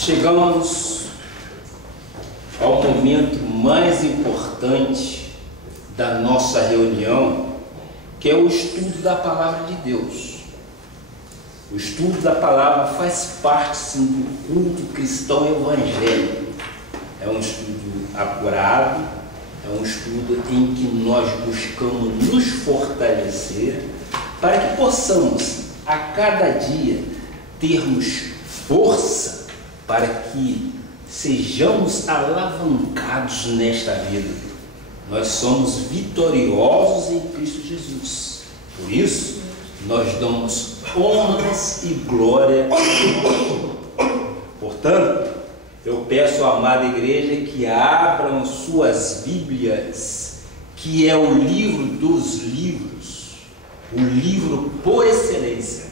Chegamos ao momento mais importante da nossa reunião, que é o estudo da Palavra de Deus. O estudo da Palavra faz parte, sim, do culto cristão evangélico. É um estudo acurado, é um estudo em que nós buscamos nos fortalecer para que possamos, a cada dia, termos força para que sejamos alavancados nesta vida. Nós somos vitoriosos em Cristo Jesus. Por isso, nós damos honras e glória a Deus. Portanto, eu peço à amada igreja que abram suas Bíblias, que é o livro dos livros, o livro por excelência,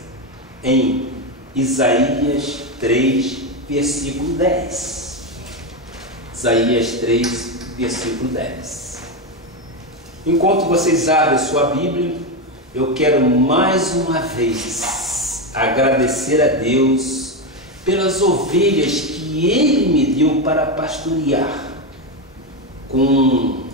em Isaías 3, versículo 10. Isaías 3, versículo 10. Enquanto vocês abrem sua Bíblia, eu quero mais uma vez agradecer a Deus pelas ovelhas que Ele me deu para pastorear, com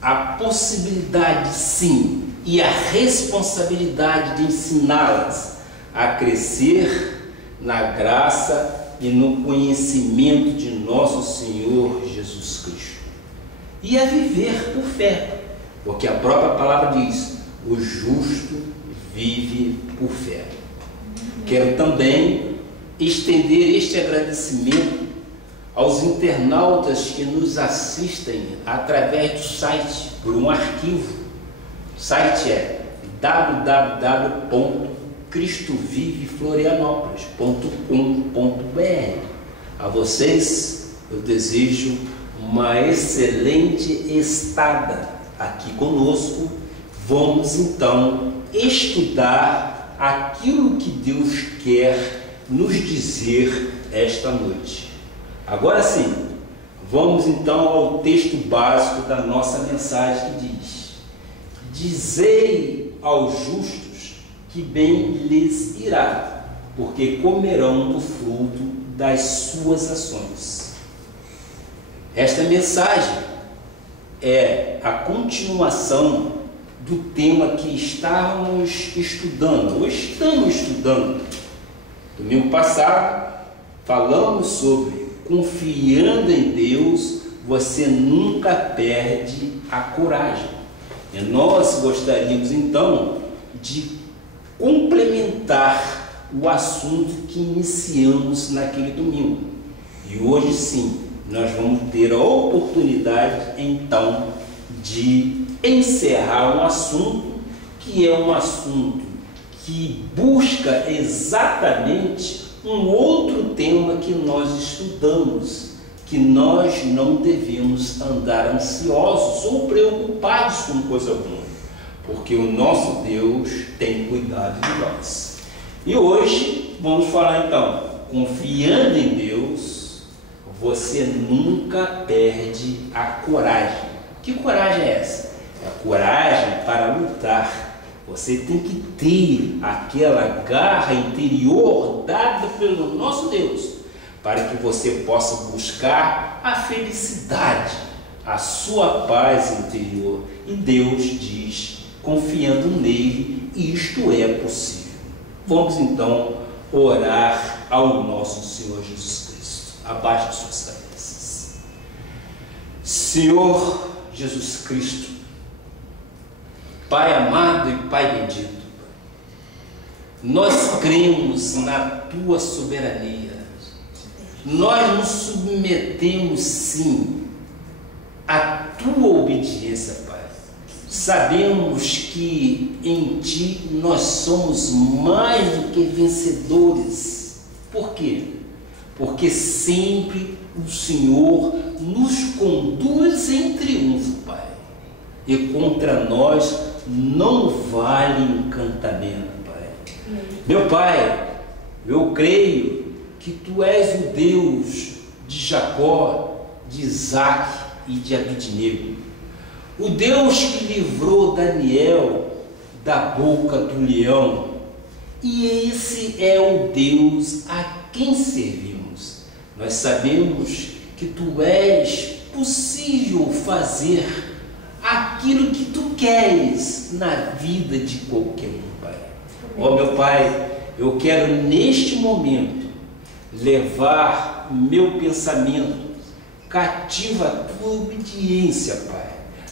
a possibilidade, sim, e a responsabilidade de ensiná-las a crescer na graça e no conhecimento de nosso Senhor Jesus Cristo, e a viver por fé, porque a própria palavra diz: o justo vive por fé. Quero também estender este agradecimento aos internautas que nos assistem através do site, por um arquivo. O site é www.cristoviveflorianopolis.com.br. A vocês eu desejo uma excelente estada aqui conosco. Vamos então estudar aquilo que Deus quer nos dizer esta noite. Agora sim, vamos então ao texto básico da nossa mensagem, que diz: dizei aos justos que bem lhes irá, porque comerão do fruto das suas ações. Esta mensagem é a continuação do tema que estávamos estudando, ou estamos estudando. Domingo passado, falamos sobre confiando em Deus, você nunca perde a coragem. E nós gostaríamos então de complementar o assunto que iniciamos naquele domingo. E hoje sim, nós vamos ter a oportunidade então de encerrar um assunto que é um assunto que busca exatamente um outro tema que nós estudamos, que nós não devemos andar ansiosos ou preocupados com coisa alguma, porque o nosso Deus tem cuidado de nós. E hoje vamos falar então, confiando em Deus, você nunca perde a coragem. Que coragem é essa? É a coragem para lutar. Você tem que ter aquela garra interior dada pelo nosso Deus, para que você possa buscar a felicidade, a sua paz interior. E Deus diz, confiando nele, isto é possível. Vamos então orar ao nosso Senhor Jesus Cristo. Abaixe suas cabeças. Senhor Jesus Cristo, Pai amado e Pai bendito, nós cremos na Tua soberania, nós nos submetemos sim à Tua obediência, Pai. Sabemos que em Ti nós somos mais do que vencedores. Por quê? Porque sempre o Senhor nos conduz em triunfo, Pai, e contra nós não vale encantamento, Pai. Meu Pai, eu creio que Tu és o Deus de Jacó, de Isaac e de Abidnego, o Deus que livrou Daniel da boca do leão, e esse é o Deus a quem servimos. Nós sabemos que Tu és possível fazer aquilo que Tu queres na vida de qualquer um, Pai. Ó meu Pai, eu quero neste momento levar meu pensamento cativo à Tua obediência, Pai.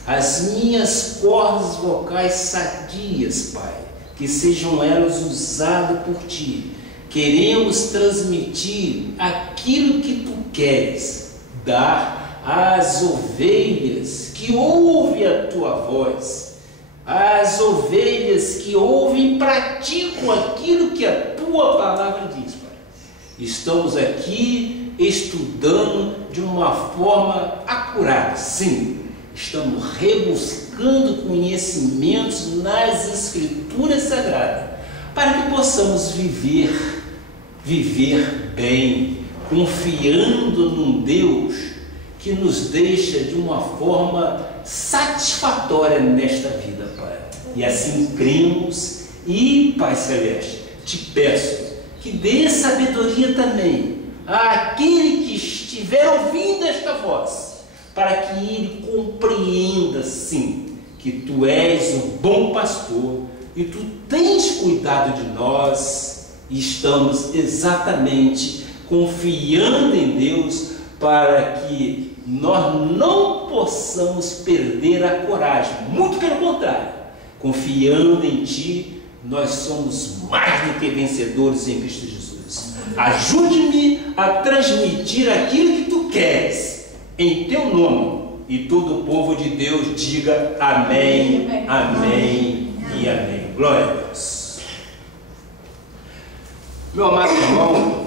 As minhas cordas vocais sadias, Pai, que sejam elas usadas por Ti. Queremos transmitir aquilo que Tu queres dar às ovelhas que ouvem a Tua voz, às ovelhas que ouvem e praticam aquilo que a Tua palavra diz, Pai. Estamos aqui estudando de uma forma acurada, sim. Estamos rebuscando conhecimentos nas Escrituras Sagradas, para que possamos viver bem, confiando num Deus que nos deixa de uma forma satisfatória nesta vida, Pai. E assim cremos e, Pai Celeste, te peço que dê sabedoria também àquele que estiver ouvindo esta voz, para que ele compreenda, sim, que Tu és o bom pastor e Tu tens cuidado de nós, e estamos exatamente confiando em Deus para que nós não possamos perder a coragem. Muito pelo contrário, confiando em Ti, nós somos mais do que vencedores em Cristo Jesus. Ajude-me a transmitir aquilo que Tu queres, em Teu nome, e todo o povo de Deus diga amém, amém e amém. Glória a Deus. Meu amado irmão,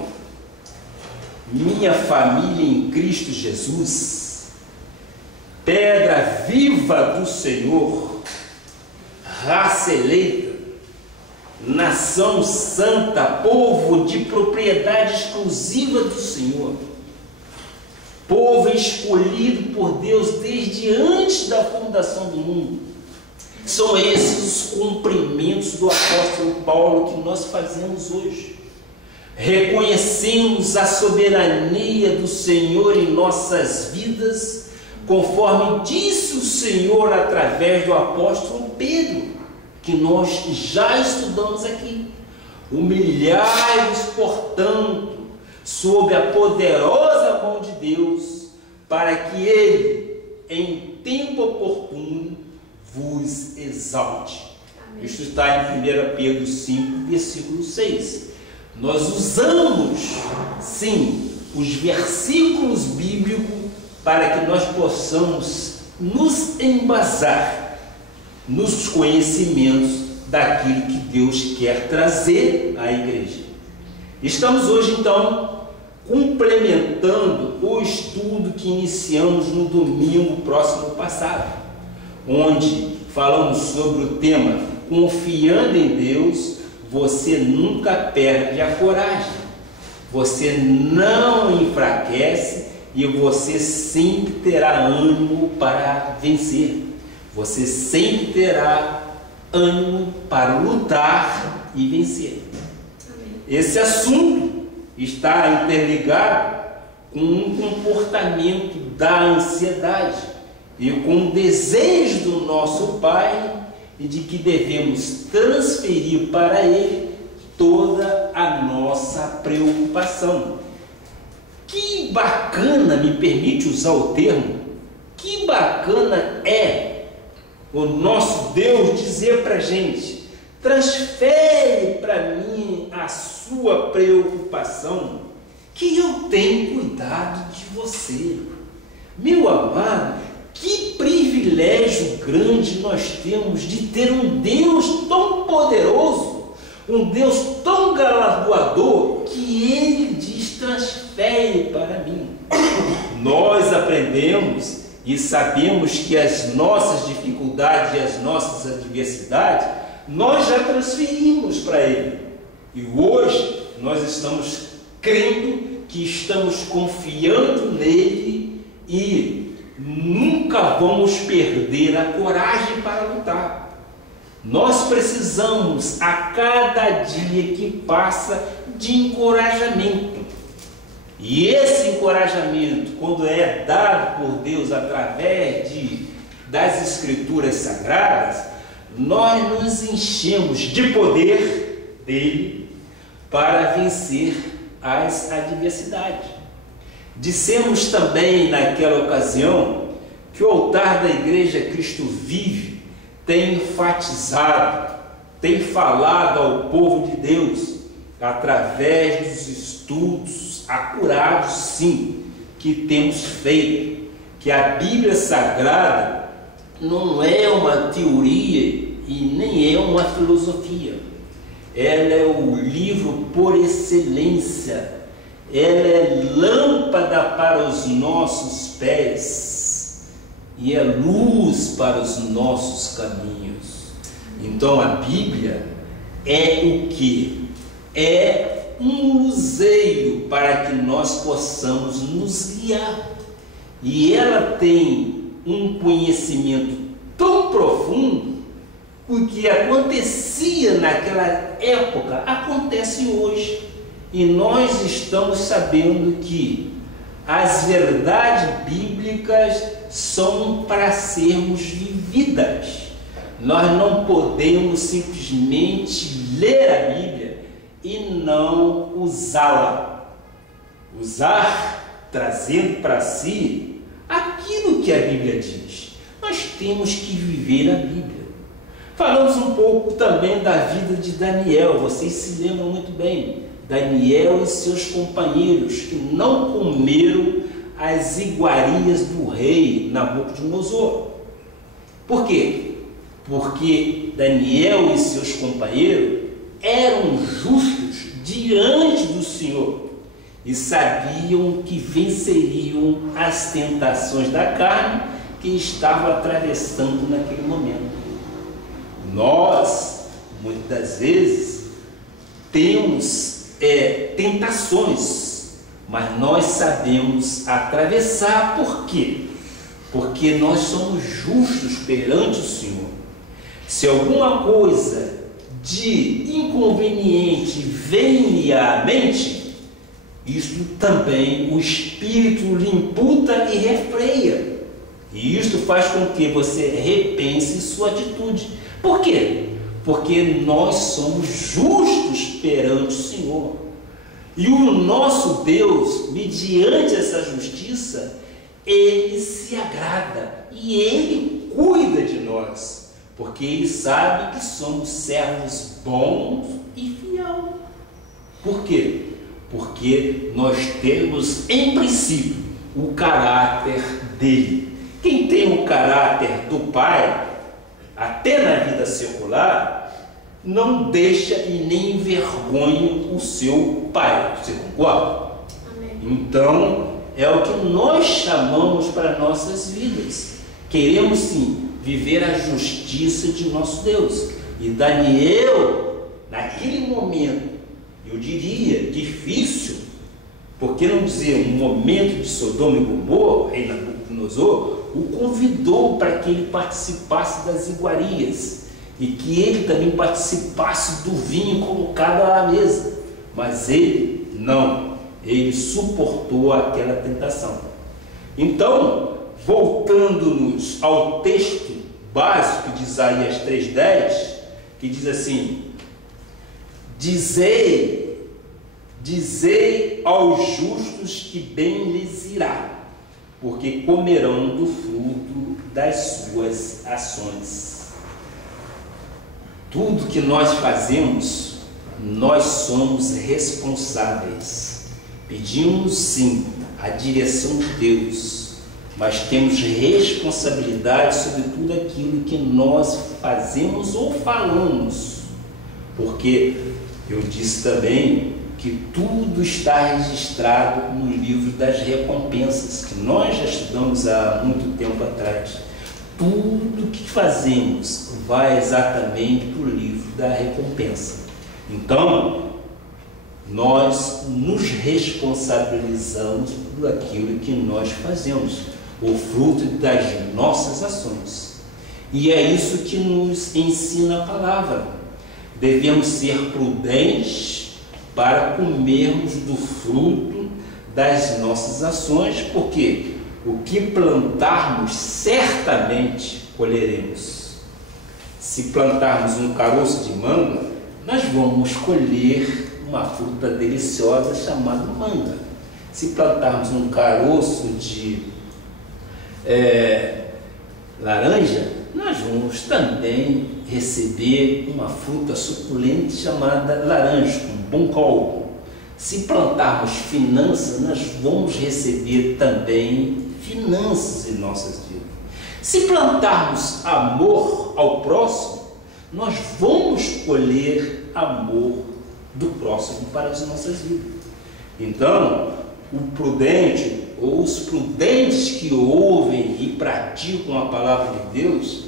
minha família em Cristo Jesus, pedra viva do Senhor, raça eleita, nação santa, povo de propriedade exclusiva do Senhor, povo escolhido por Deus desde antes da fundação do mundo. São esses os cumprimentos do apóstolo Paulo que nós fazemos hoje. Reconhecemos a soberania do Senhor em nossas vidas, conforme disse o Senhor através do apóstolo Pedro, que nós já estudamos aqui. Humilhai-vos, portanto, sob a poderosa mão de Deus, para que Ele, em tempo oportuno, vos exalte. Amém. Isto está em 1 Pedro 5, versículo 6. Nós usamos, sim, os versículos bíblicos para que nós possamos nos embasar nos conhecimentos daquilo que Deus quer trazer à igreja. Estamos hoje, então, complementando o estudo que iniciamos no domingo próximo passado, onde falamos sobre o tema confiando em Deus, você nunca perde a coragem, você não enfraquece e você sempre terá ânimo para vencer, você sempre terá ânimo para lutar e vencer. Esse assunto está interligado com um comportamento da ansiedade e com o desejo do nosso Pai e de que devemos transferir para Ele toda a nossa preocupação. Que bacana, me permite usar o termo, que bacana é o nosso Deus dizer para a gente: transfere para mim a sua preocupação, que eu tenho cuidado de você. Meu amado, que privilégio grande nós temos de ter um Deus tão poderoso, um Deus tão galardoador, que Ele diz: transfere para mim. Nós aprendemos e sabemos que as nossas dificuldades e as nossas adversidades nós já transferimos para Ele. E hoje nós estamos crendo que estamos confiando nele e nunca vamos perder a coragem para lutar. Nós precisamos a cada dia que passa de encorajamento. E esse encorajamento, quando é dado por Deus através das Escrituras Sagradas, nós nos enchemos de poder dele para vencer as adversidades. Dissemos também naquela ocasião que o altar da Igreja Cristo Vive tem enfatizado, tem falado ao povo de Deus através dos estudos acurados, sim, que temos feito, que a Bíblia Sagrada não é uma teoria e nem é uma filosofia. Ela é o livro por excelência. Ela é lâmpada para os nossos pés e é luz para os nossos caminhos. Então a Bíblia é o que? É um luzeiro para que nós possamos nos guiar. E ela tem um conhecimento tão profundo que o que acontecia naquela época acontece hoje. E nós estamos sabendo que as verdades bíblicas são para sermos vividas. Nós não podemos simplesmente ler a Bíblia e não usá-la. Usar, trazendo para si aquilo que a Bíblia diz. Nós temos que viver a Bíblia. Falamos um pouco também da vida de Daniel. Vocês se lembram muito bem. Daniel e seus companheiros que não comeram as iguarias do rei Nabucodonosor. Por quê? Porque Daniel e seus companheiros eram justos diante do Senhor e sabiam que venceriam as tentações da carne que estava atravessando naquele momento. Nós, muitas vezes, temos tentações, mas nós sabemos atravessar. Por quê? Porque nós somos justos perante o Senhor. Se alguma coisa de inconveniente vem-lhe à mente, isto também o Espírito lhe imputa e refreia. E isto faz com que você repense sua atitude. Por quê? Porque nós somos justos perante o Senhor. E o nosso Deus, mediante essa justiça, Ele se agrada e Ele cuida de nós, porque Ele sabe que somos servos bons e fiel. Por quê? Porque nós temos, em princípio, o caráter dele. Quem tem o caráter do Pai, até na vida secular, não deixa e nem envergonha o seu pai. Você concorda? Amém. Então, é o que nós chamamos para nossas vidas. Queremos sim viver a justiça de nosso Deus. E Daniel, naquele momento, eu diria, difícil, por que não dizer um momento de Sodoma e Gomorra, rei Nabucodonosor, o convidou para que ele participasse das iguarias e que ele também participasse do vinho colocado à mesa. Mas ele não, ele suportou aquela tentação. Então, voltando-nos ao texto básico de Isaías 3,10, que diz assim: Dizei aos justos que bem lhes irá, porque comerão do fruto das suas ações. Tudo que nós fazemos, nós somos responsáveis. Pedimos sim a direção de Deus, mas temos responsabilidade sobre tudo aquilo que nós fazemos ou falamos, porque eu disse também que tudo está registrado no livro das recompensas, que nós já estudamos há muito tempo atrás. Tudo que fazemos vai exatamente para o livro da recompensa. Então, nós nos responsabilizamos por aquilo que nós fazemos, o fruto das nossas ações. E é isso que nos ensina a palavra. Devemos ser prudentes para comermos do fruto das nossas ações, porque o que plantarmos, certamente colheremos. Se plantarmos um caroço de manga, nós vamos colher uma fruta deliciosa chamada manga. Se plantarmos um caroço de laranja, nós vamos também receber uma fruta suculenta chamada laranja, um bom caldo. Se plantarmos finanças, nós vamos receber também finanças em nossas vidas. Se plantarmos amor ao próximo, nós vamos colher amor do próximo para as nossas vidas. Então, o prudente, ou os prudentes que ouvem e praticam a palavra de Deus,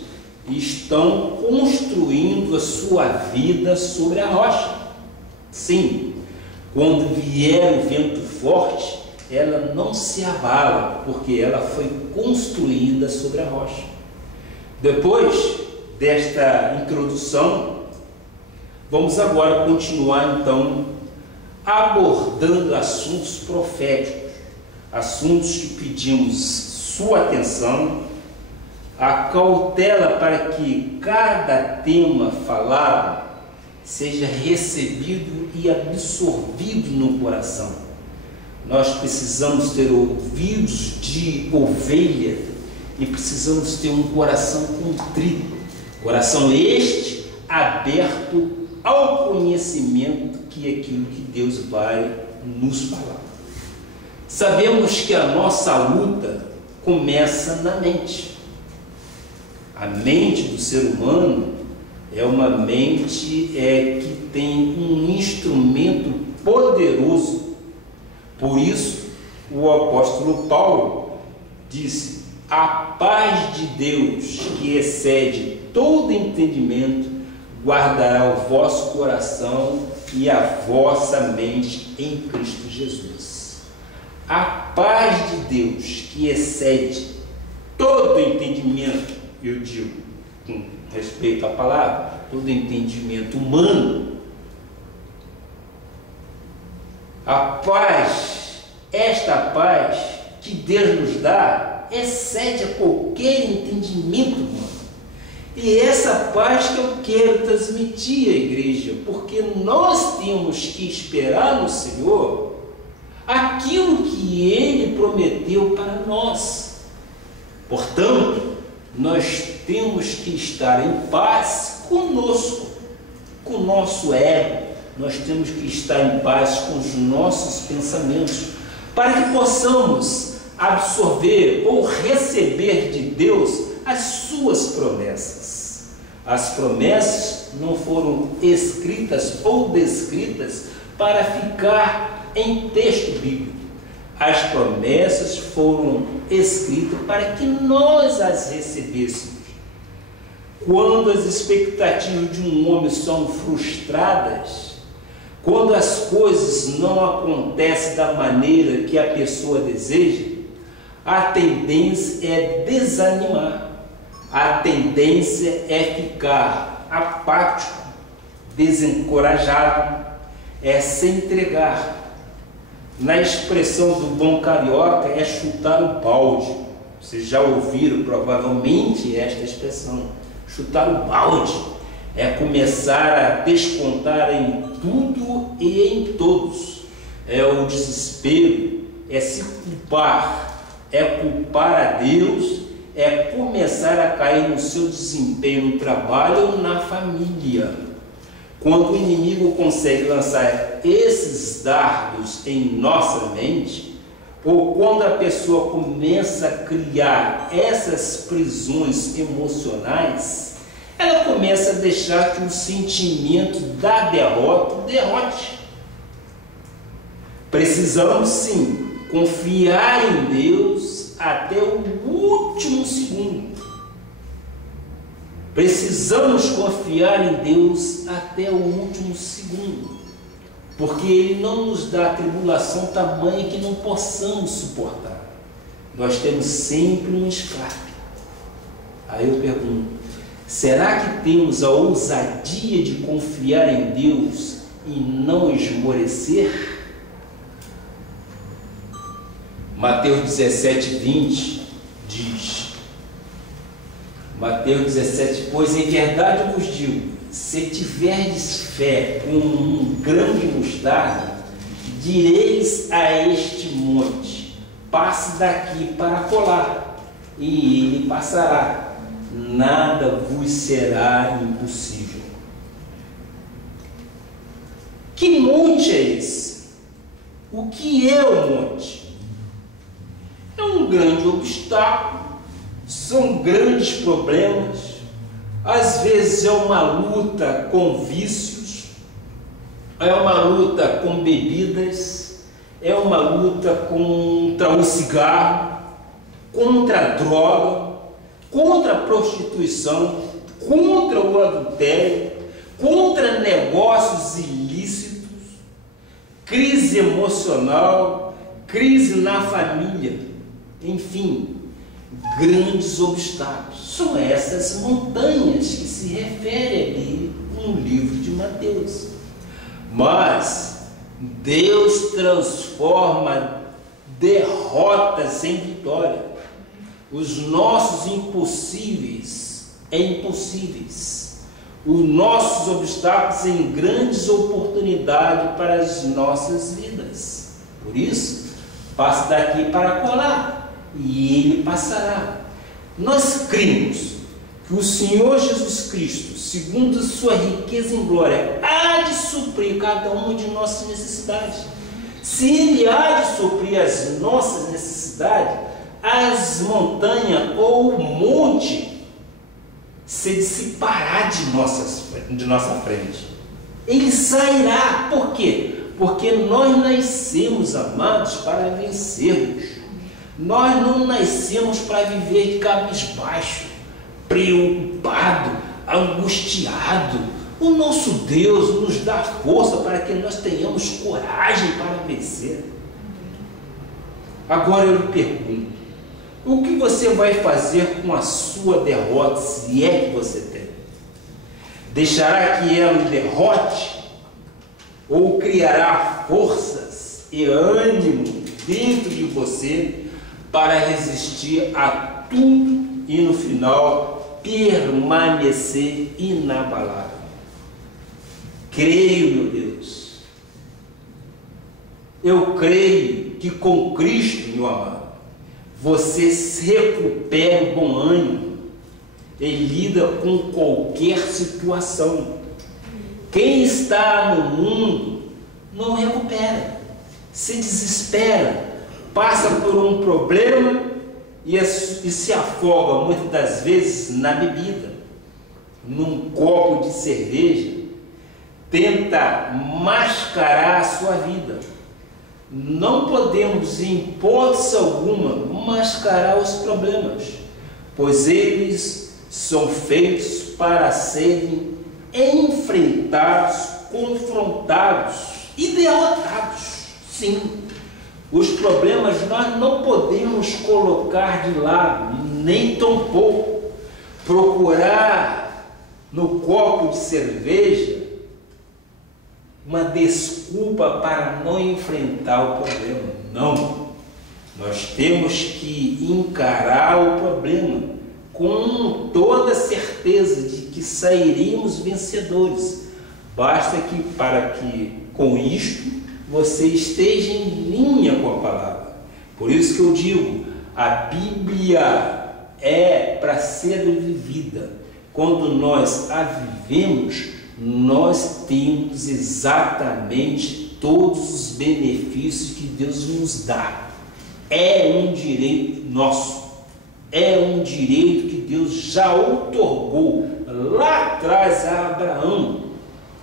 estão construindo a sua vida sobre a rocha. Sim, quando vier o vento forte, ela não se abala, porque ela foi construída sobre a rocha. Depois desta introdução, vamos agora continuar então abordando assuntos proféticos, assuntos que pedimos sua atenção, a cautela para que cada tema falado seja recebido e absorvido no coração. Nós precisamos ter ouvidos de ovelha e precisamos ter um coração contrito, coração este aberto ao conhecimento, que é aquilo que Deus vai nos falar. Sabemos que a nossa luta começa na mente. A mente do ser humano é uma mente que tem um instrumento poderoso. Por isso, o apóstolo Paulo disse: a paz de Deus, que excede todo entendimento, guardará o vosso coração e a vossa mente em Cristo Jesus. A paz de Deus, que excede todo entendimento, eu digo com respeito à palavra, todo entendimento humano, a paz, esta paz que Deus nos dá, excede a qualquer entendimento humano. E essa paz que eu quero transmitir à igreja, porque nós temos que esperar no Senhor aquilo que Ele prometeu para nós. Portanto, nós temos que estar em paz conosco, com o nosso ego, nós temos que estar em paz com os nossos pensamentos, para que possamos absorver ou receber de Deus as suas promessas. As promessas não foram escritas ou descritas para ficar em texto bíblico. As promessas foram escritas para que nós as recebêssemos. Quando as expectativas de um homem são frustradas, quando as coisas não acontecem da maneira que a pessoa deseja, a tendência é desanimar, a tendência é ficar apático, desencorajado, é se entregar. Na expressão do bom carioca, é chutar o balde. Vocês já ouviram provavelmente esta expressão, chutar o balde. É começar a descontar em tudo e em todos. É o desespero, é se culpar, é culpar a Deus, é começar a cair no seu desempenho no trabalho ou na família. Quando o inimigo consegue lançar esses dardos em nossa mente, ou quando a pessoa começa a criar essas prisões emocionais, ela começa a deixar que o sentimento da derrota derrote. Precisamos sim confiar em Deus até o último segundo. Precisamos confiar em Deus até o último segundo, porque Ele não nos dá tribulação tamanha que não possamos suportar. Nós temos sempre um escape. Aí eu pergunto, será que temos a ousadia de confiar em Deus e não esmorecer? Mateus 17:20 diz, Mateus 17, pois em verdade eu vos digo, se tiverdes fé como um grão de mostarda, direis a este monte, passe daqui para colar, e ele passará, nada vos será impossível. Que monte é esse? O que é o monte? É um grande obstáculo, são grandes problemas, às vezes é uma luta com vícios, é uma luta com bebidas, é uma luta contra o cigarro, contra a droga, contra a prostituição, contra o adultério, contra negócios ilícitos, crise emocional, crise na família, enfim, grandes obstáculos. São essas montanhas que se refere ali no livro de Mateus. Mas Deus transforma derrotas em vitória. Os nossos impossíveis em impossíveis. Os nossos obstáculos em grandes oportunidades para as nossas vidas. Por isso, passe daqui para colar, e ele passará. Nós cremos que o Senhor Jesus Cristo, segundo a sua riqueza em glória, há de suprir cada uma de nossas necessidades. Se Ele há de suprir as nossas necessidades, as montanhas ou o monte se dissipará de nossa frente. Ele sairá. Por quê? Porque nós nascemos, amados, para vencermos. Nós não nascemos para viver de cabisbaixo, preocupado, angustiado. O nosso Deus nos dá força para que nós tenhamos coragem para vencer. Agora eu lhe pergunto, o que você vai fazer com a sua derrota, se é que você tem? Deixará que ela o derrote? Ou criará forças e ânimo dentro de você para resistir a tudo e no final permanecer inabalável? Creio, meu Deus, eu creio que com Cristo, meu amado, você se recupera o bom ânimo e lida com qualquer situação. Quem está no mundo não recupera, se desespera, passa por um problema e se afoga muitas das vezes na bebida, num copo de cerveja, tenta mascarar a sua vida. Não podemos, em hipótese alguma, mascarar os problemas, pois eles são feitos para serem enfrentados, confrontados e derrotados. Sim. Os problemas nós não podemos colocar de lado, nem tampouco procurar no copo de cerveja uma desculpa para não enfrentar o problema. Não. Nós temos que encarar o problema com toda certeza de que sairemos vencedores. Basta que, para que com isto, você esteja em linha com a palavra. Por isso que eu digo, a Bíblia é para ser vivida. Quando nós a vivemos, nós temos exatamente todos os benefícios que Deus nos dá. É um direito nosso. É um direito que Deus já outorgou lá atrás a Abraão.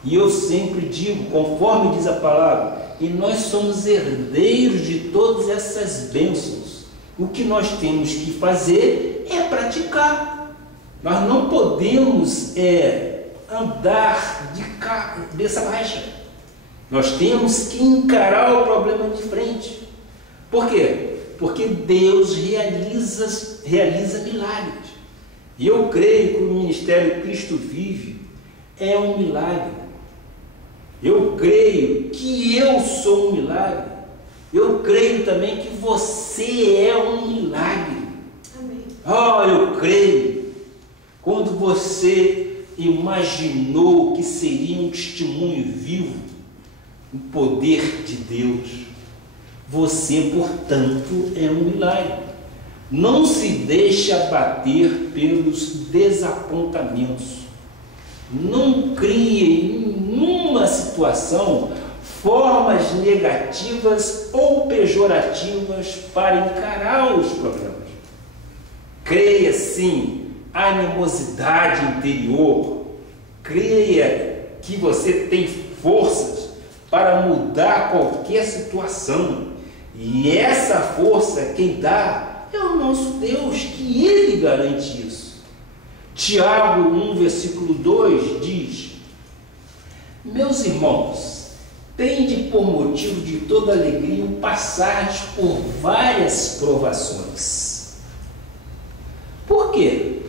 E eu sempre digo, conforme diz a palavra, e nós somos herdeiros de todas essas bênçãos. O que nós temos que fazer é praticar. Nós não podemos andar de cabeça baixa. Nós temos que encarar o problema de frente. Por quê? Porque Deus realiza milagres. E eu creio que o ministério Cristo Vive é um milagre. Eu creio que eu sou um milagre. Eu creio também que você é um milagre. Amém. Eu creio. Quando você imaginou que seria um testemunho vivo, o poder de Deus, você, portanto, é um milagre. Não se deixe abater pelos desapontamentos. Não crie em nenhuma situação formas negativas ou pejorativas para encarar os problemas. Creia, sim, animosidade interior. Creia que você tem forças para mudar qualquer situação. E essa força, quem dá, é o nosso Deus, que Ele garante isso. Tiago 1, versículo 2 diz: meus irmãos, tende por motivo de toda alegria o passardes por várias provações. Por quê?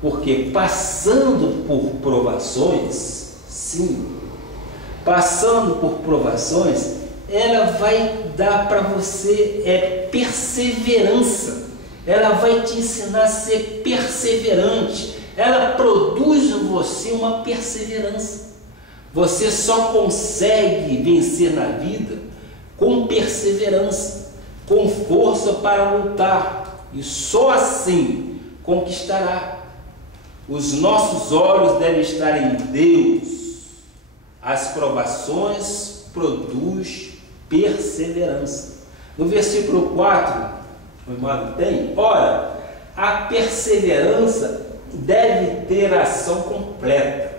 Porque passando por provações, sim, passando por provações, ela vai dar para você perseverança. Ela vai te ensinar a ser perseverante. Ela produz em você uma perseverança. Você só consegue vencer na vida com perseverança, com força para lutar. E só assim conquistará. Os nossos olhos devem estar em Deus. As provações produzem perseverança. No versículo 4, o irmão tem: ora, a perseverança deve ter ação completa,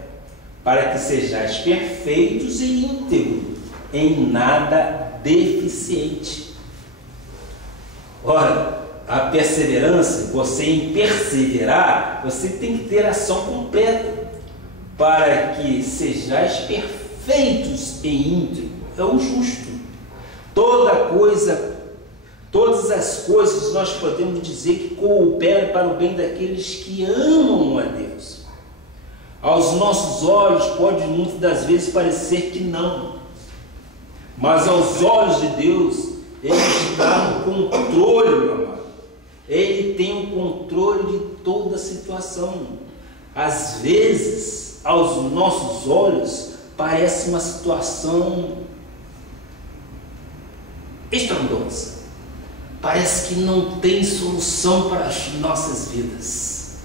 para que sejais perfeitos e íntegros, em nada deficiente. Ora, a perseverança, você em perseverar, você tem que ter ação completa, para que sejais perfeitos e íntegros. É o justo. Todas as coisas nós podemos dizer que cooperam para o bem daqueles que amam a Deus. Aos nossos olhos pode muitas das vezes parecer que não, mas aos olhos de Deus Ele está no controle, meu amado. Ele tem o controle de toda a situação. Às vezes, aos nossos olhos, parece uma situação estrondosa. Parece que não tem solução para as nossas vidas.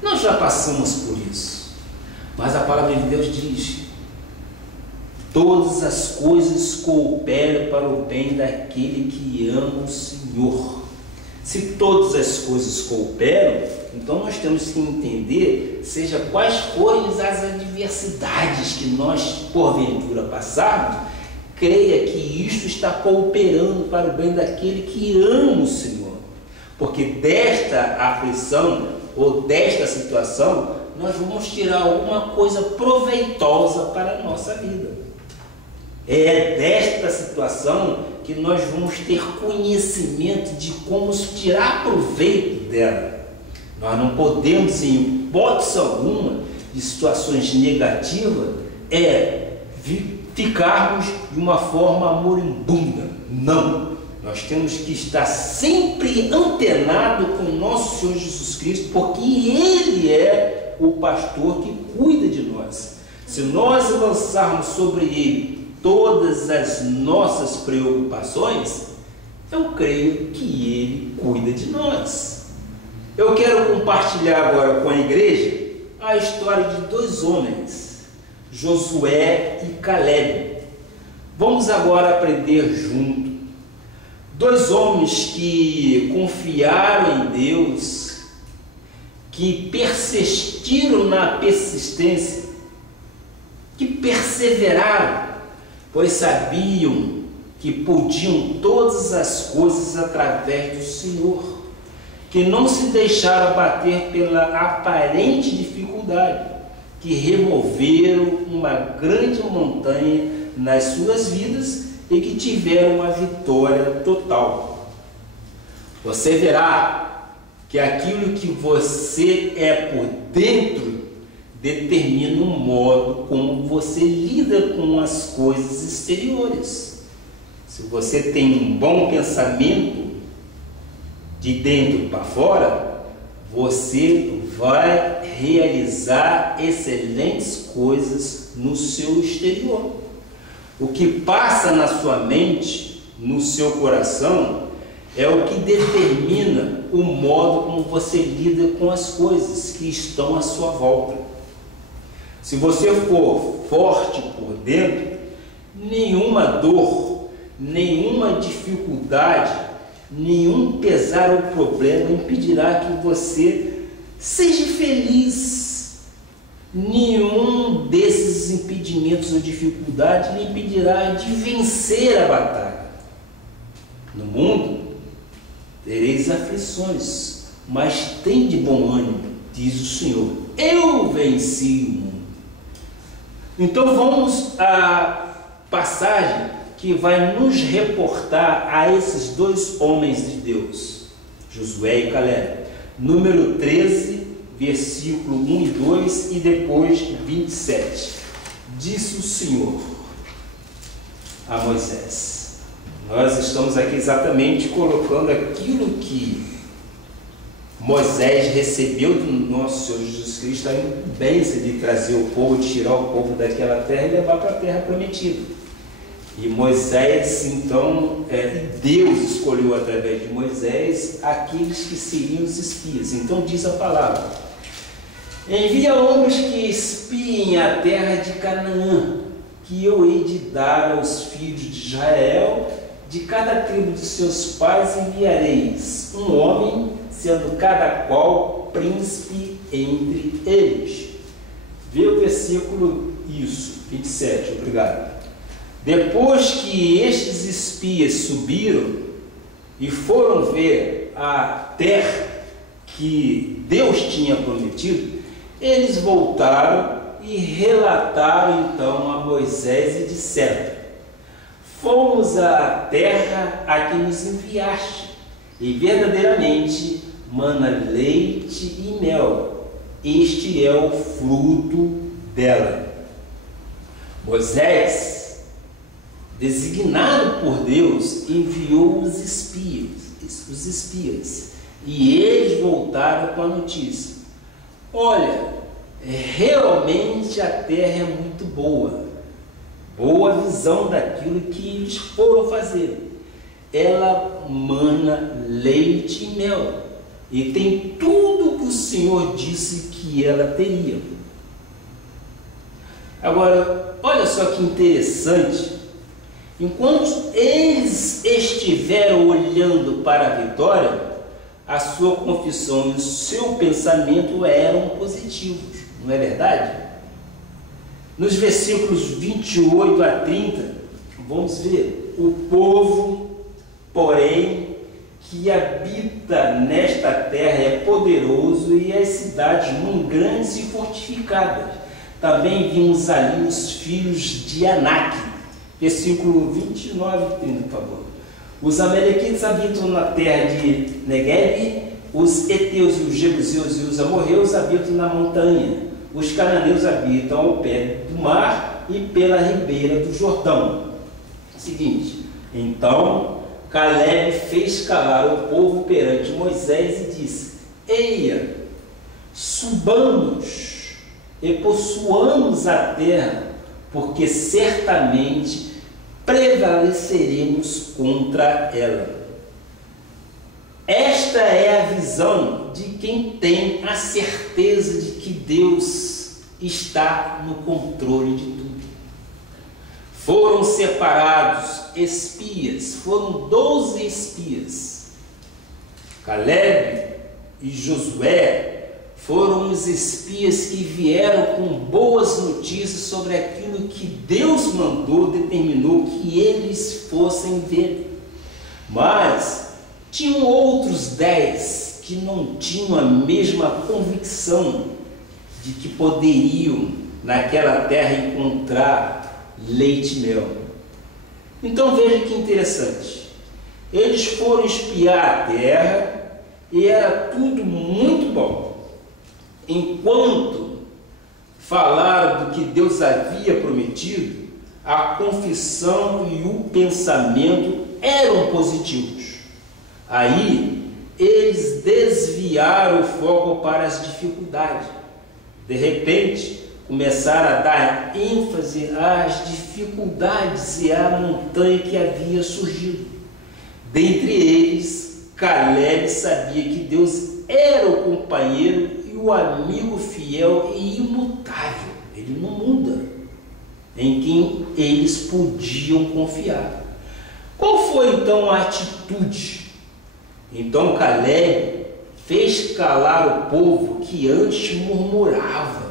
Nós já passamos por isso. Mas a palavra de Deus diz: todas as coisas cooperam para o bem daquele que ama o Senhor. Se todas as coisas cooperam, então nós temos que entender, seja quais forem as adversidades que nós porventura passarmos, creia que isto está cooperando para o bem daquele que ama o Senhor. Porque desta aflição ou desta situação, nós vamos tirar alguma coisa proveitosa para a nossa vida. É desta situação que nós vamos ter conhecimento de como tirar proveito dela. Nós não podemos, em hipótese alguma, de situações negativas, ficarmos de uma forma moribunda. Não. Nós temos que estar sempre antenado com o nosso Senhor Jesus Cristo, porque Ele é o pastor que cuida de nós. Se nós lançarmos sobre Ele todas as nossas preocupações, eu creio que Ele cuida de nós. Eu quero compartilhar agora com a igreja a história de dois homens, Josué e Caleb. Vamos agora aprender junto. Dois homens que confiaram em Deus, que persistiram na persistência, que perseveraram, pois sabiam que podiam todas as coisas através do Senhor, que não se deixaram abater pela aparente dificuldade, que removeram uma grande montanha nas suas vidas e que tiveram uma vitória total. Você verá que aquilo que você é por dentro determina o modo como você lida com as coisas exteriores. Se você tem um bom pensamento de dentro para fora, você vai realizar excelentes coisas no seu exterior. O que passa na sua mente, no seu coração, é o que determina o modo como você lida com as coisas que estão à sua volta. Se você for forte por dentro, nenhuma dor, nenhuma dificuldade, nenhum pesar ou problema impedirá que você seja feliz. Nenhum desses impedimentos ou dificuldades lhe impedirá de vencer a batalha. No mundo tereis aflições, mas tem de bom ânimo, diz o Senhor. Eu venci o mundo. Então vamos à passagem que vai nos reportar a esses dois homens de Deus, Josué e Caleb. Número 13, versículo 1 e 2 e depois 27. Disse o Senhor a Moisés. Nós estamos aqui exatamente colocando aquilo que Moisés recebeu do nosso Senhor Jesus Cristo, a incumbência de trazer o povo, de tirar o povo daquela terra e levar para a terra prometida. E Moisés, então, Deus escolheu através de Moisés aqueles que seriam os espias. Então diz a palavra: envia homens que espiem a terra de Canaã, que eu hei de dar aos filhos de Israel. De cada tribo de seus pais enviareis um homem, sendo cada qual príncipe entre eles. Vê o versículo 27, obrigado. Depois que estes espias subiram e foram ver a terra que Deus tinha prometido, eles voltaram e relataram então a Moisés e disseram: fomos à terra a que nos enviaste, e verdadeiramente mana leite e mel, este é o fruto dela. Moisés, designado por Deus, enviou os espias, e eles voltaram com a notícia: olha, realmente a terra é muito boa. Boa visão daquilo que eles foram fazer. Ela mana leite e mel, e tem tudo o que o Senhor disse que ela teria. Agora, olha só que interessante. Enquanto eles estiveram olhando para a vitória, a sua confissão e o seu pensamento eram positivos, não é verdade? Nos versículos 28 a 30, vamos ver: o povo, porém, que habita nesta terra é poderoso, e as cidades muito grandes e fortificadas. Também vimos ali os filhos de Anak. Versículo 29 e 30, por favor. Os amalequitas habitam na terra de Negueb, os heteus e os jebuseus e os amorreus habitam na montanha. Os cananeus habitam ao pé do mar e pela ribeira do Jordão. Seguinte: então Caleb fez calar o povo perante Moisés e disse: eia, subamos e possuamos a terra, porque certamente prevaleceremos contra ela. Esta é a visão de quem tem a certeza de que Deus está no controle de tudo. Foram separados espias, foram 12 espias. Caleb e Josué foram os espias que vieram com boas notícias sobre aquilo que Deus mandou, determinou que eles fossem ver. Mas tinham outros 10 que não tinham a mesma convicção de que poderiam naquela terra encontrar leite e mel. Então veja que interessante. Eles foram espiar a terra e era tudo muito bom. Enquanto falaram do que Deus havia prometido, a confissão e o pensamento eram positivos. Aí eles desviaram o foco para as dificuldades. De repente, começaram a dar ênfase às dificuldades e à montanha que havia surgido. Dentre eles, Caleb sabia que Deus era o companheiro e o amigo fiel e imutável, ele não muda, em quem eles podiam confiar. Qual foi então a atitude? Então Caleb fez calar o povo que antes murmurava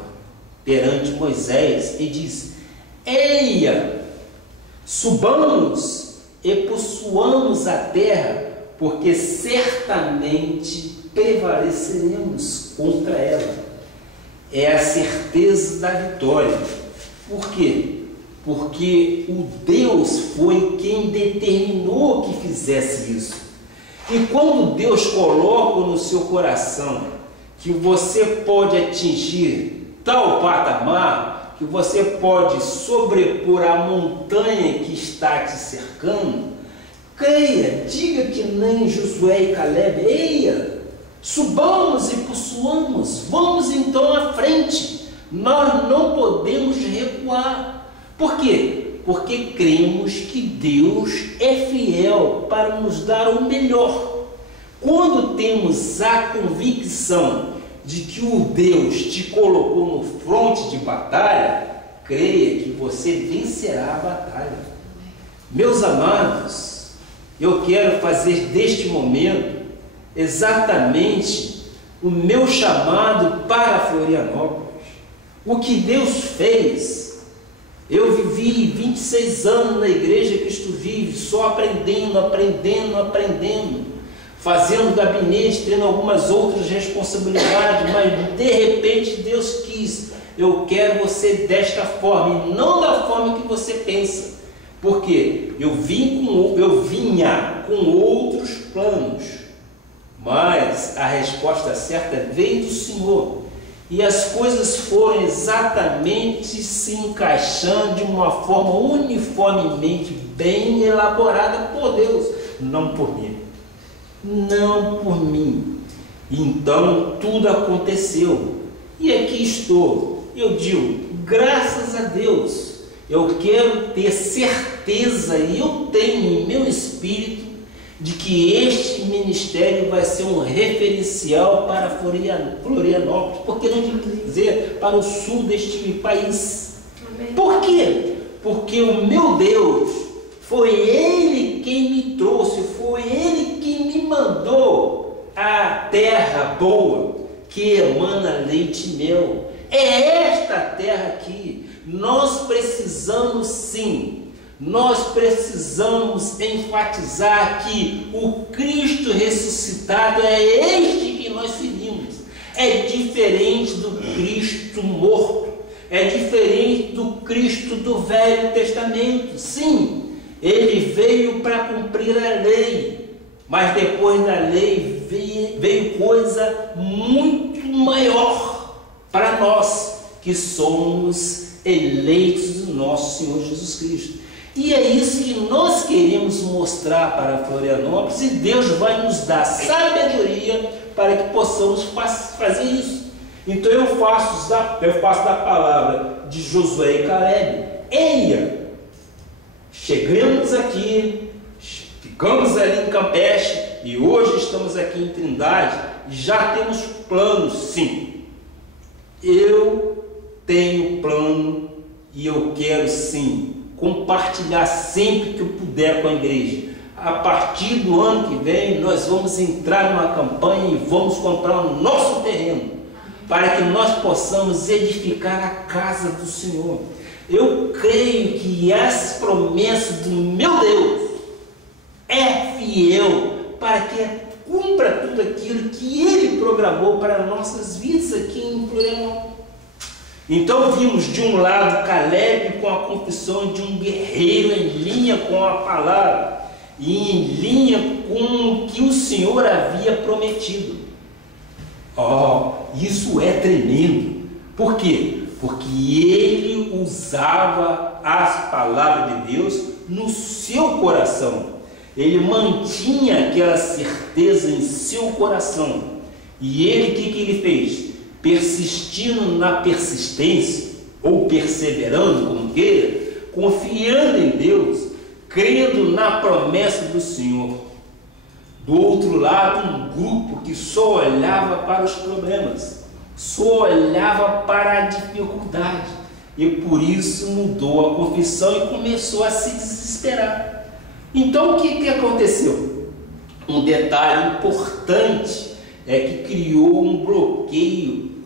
perante Moisés e disse: Eia, subamos e possuamos a terra, porque certamente prevaleceremos contra ela. É a certeza da vitória. Por quê? Porque o Deus foi quem determinou que fizesse isso. E quando Deus coloca no seu coração que você pode atingir tal patamar, que você pode sobrepor a montanha que está te cercando, creia, diga que nem Josué e Caleb: eia, subamos e possuamos, vamos então à frente, nós não podemos recuar. Por quê? Porque cremos que Deus é fiel para nos dar o melhor. Quando temos a convicção de que o Deus te colocou no fronte de batalha, creia que você vencerá a batalha. Meus amados, eu quero fazer deste momento exatamente o meu chamado para Florianópolis. O que Deus fez. Eu vivi 26 anos na igreja Cristo Vive, só aprendendo, fazendo gabinete, tendo algumas outras responsabilidades, mas de repente Deus quis: eu quero você desta forma, e não da forma que você pensa. Porque eu vinha com outros planos, mas a resposta certa veio do Senhor, e as coisas foram exatamente se encaixando de uma forma uniformemente bem elaborada por Deus, não por mim. Não por mim. Então tudo aconteceu, e aqui estou. Eu digo, graças a Deus. Eu quero ter certeza, e eu tenho em meu espírito, de que este ministério vai ser um referencial para Florianópolis, porque não dizer para o sul deste país. Amém. Por quê? Porque o meu Deus, foi Ele quem me trouxe, foi Ele quem me mandou a terra boa, que emana leite e mel. É esta terra aqui. Nós precisamos sim, nós precisamos enfatizar que o Cristo ressuscitado é este que nós seguimos. É diferente do Cristo morto, é diferente do Cristo do Velho Testamento. Sim, ele veio para cumprir a lei, mas depois da lei veio coisa muito maior para nós que somos eleitos do nosso Senhor Jesus Cristo. E é isso que nós queremos mostrar para Florianópolis, e Deus vai nos dar sabedoria para que possamos fazer isso. Então eu faço da palavra de Josué e Caleb: eia, chegamos aqui, ficamos ali em Campeche, e hoje estamos aqui em Trindade, e já temos planos. Sim, eu tenho plano, e eu quero sim compartilhar sempre que eu puder com a igreja. A partir do ano que vem, nós vamos entrar numa campanha e vamos comprar o nosso terreno, para que nós possamos edificar a casa do Senhor. Eu creio que as promessas do meu Deus é fiel para que cumpra tudo aquilo que Ele programou para nossas vidas aqui em Florianópolis. Então vimos de um lado Caleb com a confissão de um guerreiro em linha com a palavra e em linha com o que o Senhor havia prometido. Oh, isso é tremendo. Por quê? Porque ele usava as palavras de Deus no seu coração. Ele mantinha aquela certeza em seu coração. E ele, o que ele fez? Persistindo na persistência, ou perseverando, como queira, confiando em Deus, crendo na promessa do Senhor. Do outro lado, um grupo que só olhava para os problemas, só olhava para a dificuldade, e por isso mudou a confissão e começou a se desesperar. Então o que aconteceu? Um detalhe importante é que criou um bloqueio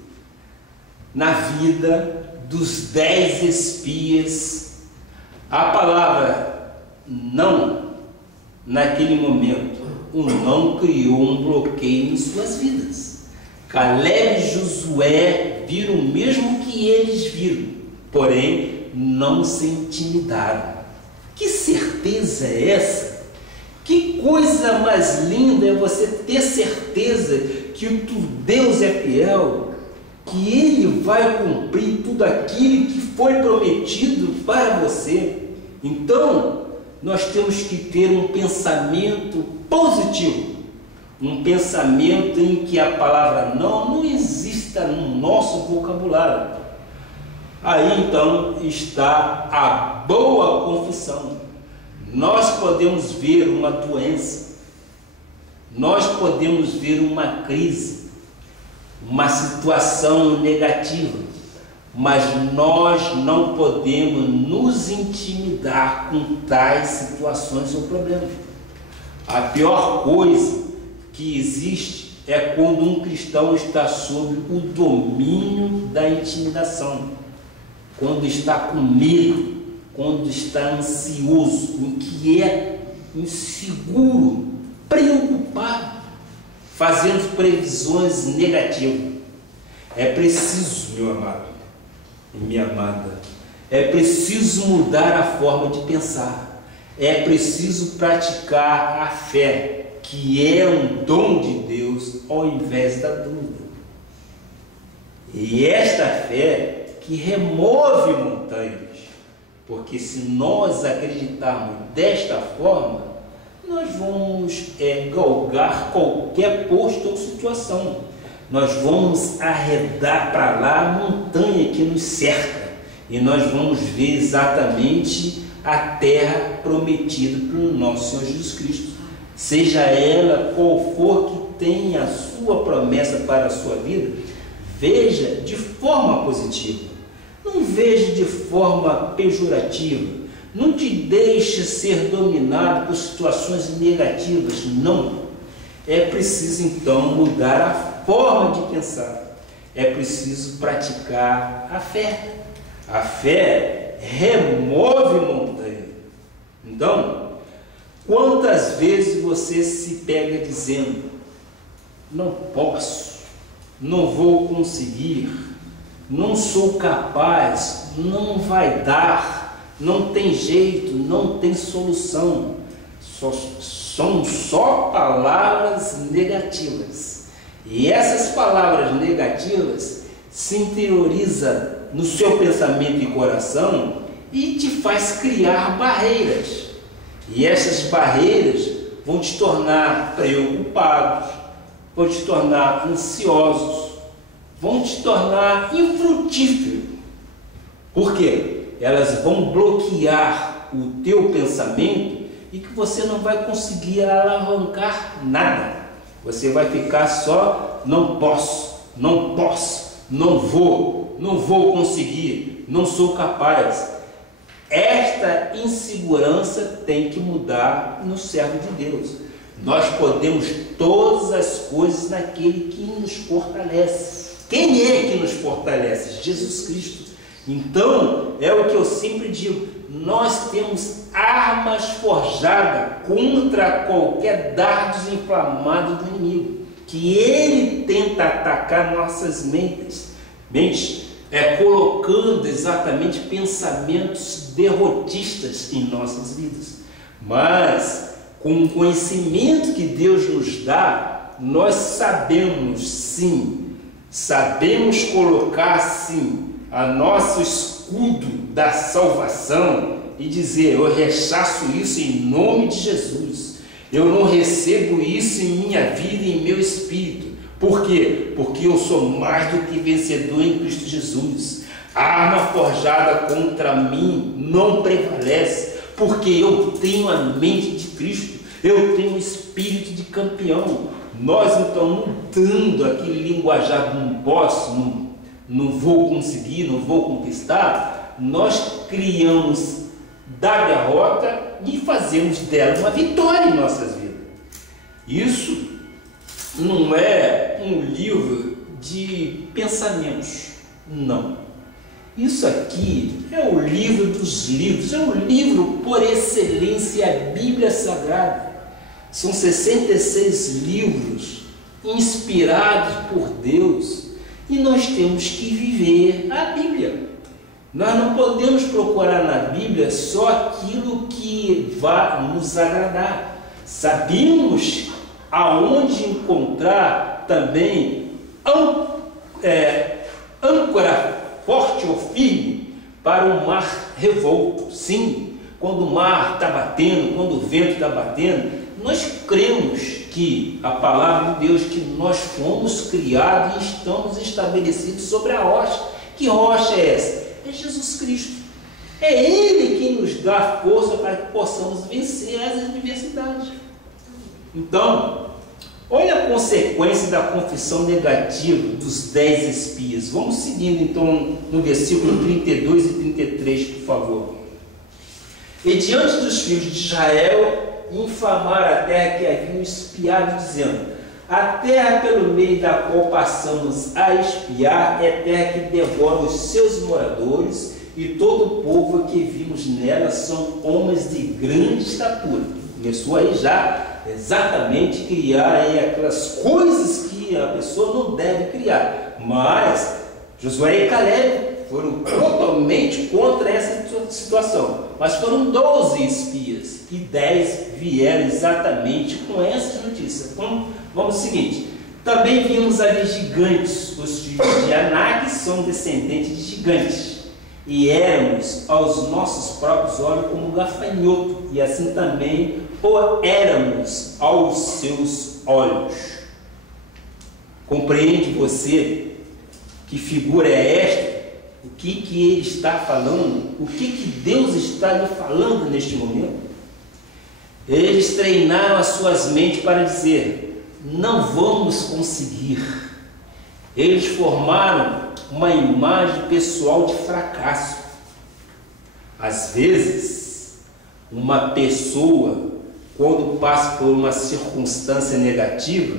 na vida dos 10 espias. A palavra não, naquele momento, o não criou um bloqueio em suas vidas. Caleb e Josué viram o mesmo que eles viram, porém não se intimidaram. Que certeza é essa? Que coisa mais linda é você ter certeza que o teu Deus é fiel, que Ele vai cumprir tudo aquilo que foi prometido para você. Então, nós temos que ter um pensamento positivo, um pensamento em que a palavra não exista no nosso vocabulário. Aí então está a boa confissão. Nós podemos ver uma doença, nós podemos ver uma crise, uma situação negativa, mas nós não podemos nos intimidar com tais situações ou problemas. A pior coisa que existe é quando um cristão está sob o domínio da intimidação, quando está com medo, quando está ansioso, inseguro, preocupado, fazendo previsões negativas. É preciso, meu amado e minha amada, é preciso mudar a forma de pensar, é preciso praticar a fé, que é um dom de Deus, ao invés da dúvida. E esta fé que remove montanhas, porque se nós acreditarmos desta forma, nós vamos galgar qualquer posto ou situação, nós vamos arredar para lá a montanha que nos cerca, e nós vamos ver exatamente a terra prometida pelo nosso Senhor Jesus Cristo, seja ela qual for que tenha a sua promessa para a sua vida. Veja de forma positiva, não veja de forma pejorativa, não te deixe ser dominado por situações negativas, não. É preciso então mudar a forma de pensar, é preciso praticar a fé. A fé remove montanha. Então, quantas vezes você se pega dizendo: não posso, não vou conseguir, não sou capaz, não vai dar, não tem jeito, não tem solução. São só palavras negativas. E essas palavras negativas se interiorizam no seu pensamento e coração e te faz criar barreiras. E essas barreiras vão te tornar preocupados, vão te tornar ansiosos, vão te tornar infrutífero. Por quê? Elas vão bloquear o teu pensamento e que você não vai conseguir alavancar nada. Você vai ficar só: não posso, não posso, não vou conseguir, não sou capaz. Esta insegurança tem que mudar no servo de Deus. Nós podemos todas as coisas naquele que nos fortalece. Quem é que nos fortalece? Jesus Cristo. Então, é o que eu sempre digo: nós temos armas forjadas contra qualquer dardos inflamados do inimigo, que ele tenta atacar nossas mentes, colocando exatamente pensamentos derrotistas em nossas vidas. Mas, com o conhecimento que Deus nos dá, nós sabemos sim, sabemos colocar sim a nosso escudo da salvação e dizer: eu rechaço isso em nome de Jesus. Eu não recebo isso em minha vida e em meu espírito. Por quê? Porque eu sou mais do que vencedor em Cristo Jesus. A arma forjada contra mim não prevalece, porque eu tenho a mente de Cristo, eu tenho o espírito de campeão. Nós, então, mudando aquele linguajar do não posso, não vou conseguir, não vou conquistar, nós criamos da derrota e fazemos dela uma vitória em nossas vidas. Isso não é um livro de pensamentos, não. Isso aqui é o livro dos livros, é o livro por excelência, a Bíblia Sagrada. São 66 livros inspirados por Deus e nós temos que viver a Bíblia. Nós não podemos procurar na Bíblia só aquilo que vai nos agradar. Sabemos aonde encontrar também âncora forte ou firme para o mar revolto. Sim, quando o mar está batendo, quando o vento está batendo, nós cremos que a palavra de Deus, que nós fomos criados e estamos estabelecidos sobre a rocha. Que rocha é essa? É Jesus Cristo. É Ele quem nos dá força para que possamos vencer as adversidades. Então, olha a consequência da confissão negativa dos 10 espias. Vamos seguindo então no versículo 32 e 33, por favor. E diante dos filhos de Israel infamaram a terra que haviam espiado, dizendo: a terra pelo meio da qual passamos a espiar é terra que devora os seus moradores, e todo o povo que vimos nela são homens de grande estatura. Começou aí já exatamente criar aí aquelas coisas que a pessoa não deve criar. Mas Josué e Caleb foram totalmente contra essa situação. Mas foram 12 espias e 10 vieram exatamente com essa notícia. Então, vamos ao seguinte: também vimos ali gigantes, os filhos de Anak são descendentes de gigantes, e éramos aos nossos próprios olhos como gafanhoto, e assim também o éramos aos seus olhos. Compreende você que figura é esta? O que ele está falando? O que Deus está lhe falando neste momento? Eles treinaram as suas mentes para dizer: não vamos conseguir. Eles formaram uma imagem pessoal de fracasso. Às vezes, uma pessoa, quando passa por uma circunstância negativa,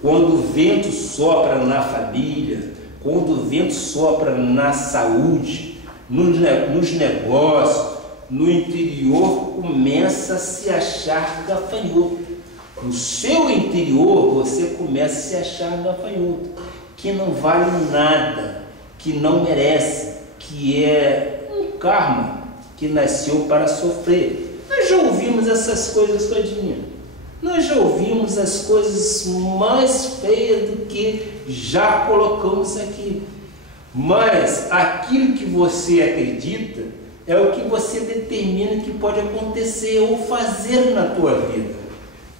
quando o vento sopra na família, quando o vento sopra na saúde, nos negócios, no interior, começa a se achar gafanhoto. No seu interior, você começa a se achar gafanhoto, que não vale nada, que não merece, que é um karma que nasceu para sofrer. Nós já ouvimos essas coisas todinhas. Nós já ouvimos as coisas mais feias do que já colocamos aqui. Mas aquilo que você acredita é o que você determina que pode acontecer ou fazer na tua vida.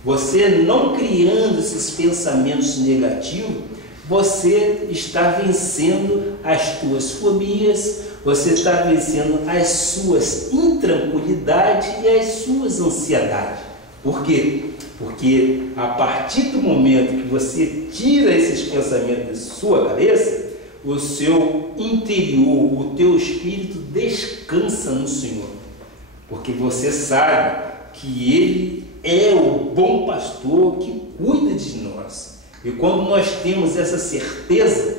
Você não criando esses pensamentos negativos, você está vencendo as tuas fobias, você está vencendo as suas intranquilidades e as suas ansiedades. Por quê? Porque a partir do momento que você tira esses pensamentos da sua cabeça, o seu interior, o teu espírito descansa no Senhor. Porque você sabe que Ele é o bom pastor que cuida de nós. E quando nós temos essa certeza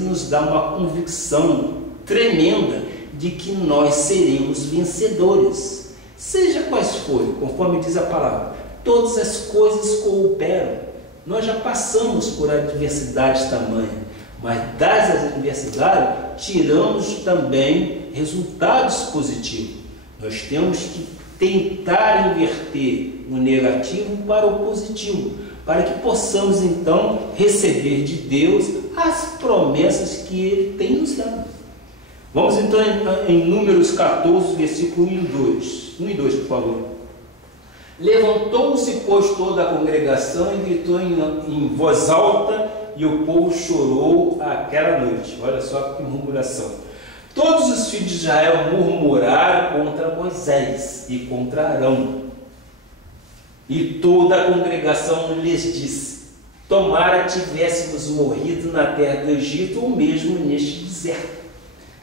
nos dá uma convicção tremenda de que nós seremos vencedores. Seja quais forem, conforme diz a palavra, todas as coisas cooperam. Nós já passamos por adversidades tamanha, mas das adversidades tiramos também resultados positivos. Nós temos que tentar inverter o negativo para o positivo, para que possamos então receber de Deus as promessas que Ele tem nos dado. Vamos então em Números 14, versículo 1 e 2. 1 e 2, por favor. Levantou-se, pois, toda a congregação e gritou em voz alta, e o povo chorou aquela noite. Olha só que murmuração. Todos os filhos de Israel murmuraram contra Moisés e contra Arão. E toda a congregação lhes disse: tomara tivéssemos morrido na terra do Egito ou mesmo neste deserto.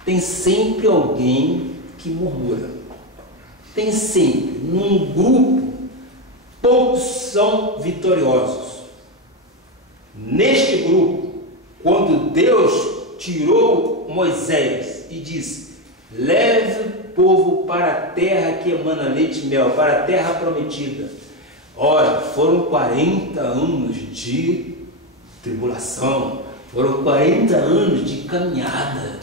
Tem sempre alguém que murmura. Tem sempre, num grupo, poucos são vitoriosos. Neste grupo, quando Deus tirou Moisés e disse: leve o povo para a terra que emana leite e mel, para a terra prometida. Ora, foram 40 anos de tribulação, foram 40 anos de caminhada.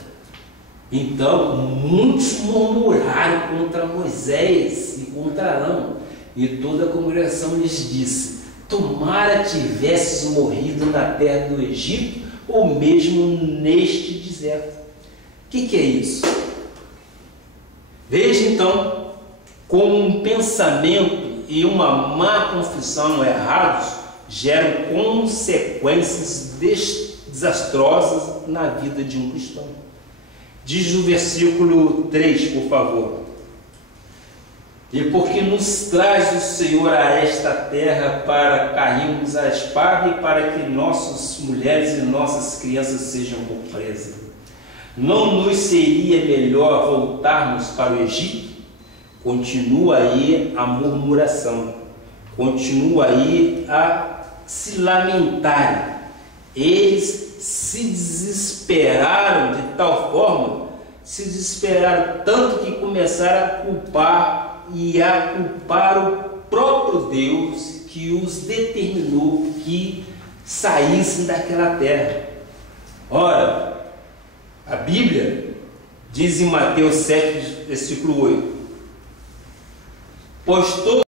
Então, muitos murmuraram contra Moisés e contra Arão, e toda a congregação lhes disse: tomara tivesses morrido na terra do Egito, ou mesmo neste deserto. O que é isso? Veja então como um pensamento e uma má confissão errados geram consequências desastrosas na vida de um cristão. Diz o versículo 3, por favor: e porque nos traz o Senhor a esta terra para cairmos a espada e para que nossas mulheres e nossas crianças sejam por presa, não nos seria melhor voltarmos para o Egito? Continua aí a murmuração, continua aí a se lamentarem. Eles se desesperaram de tal forma, se desesperaram tanto que começaram a culpar o próprio Deus que os determinou que saíssem daquela terra. Ora, a Bíblia diz em Mateus 7, versículo 8: pois todo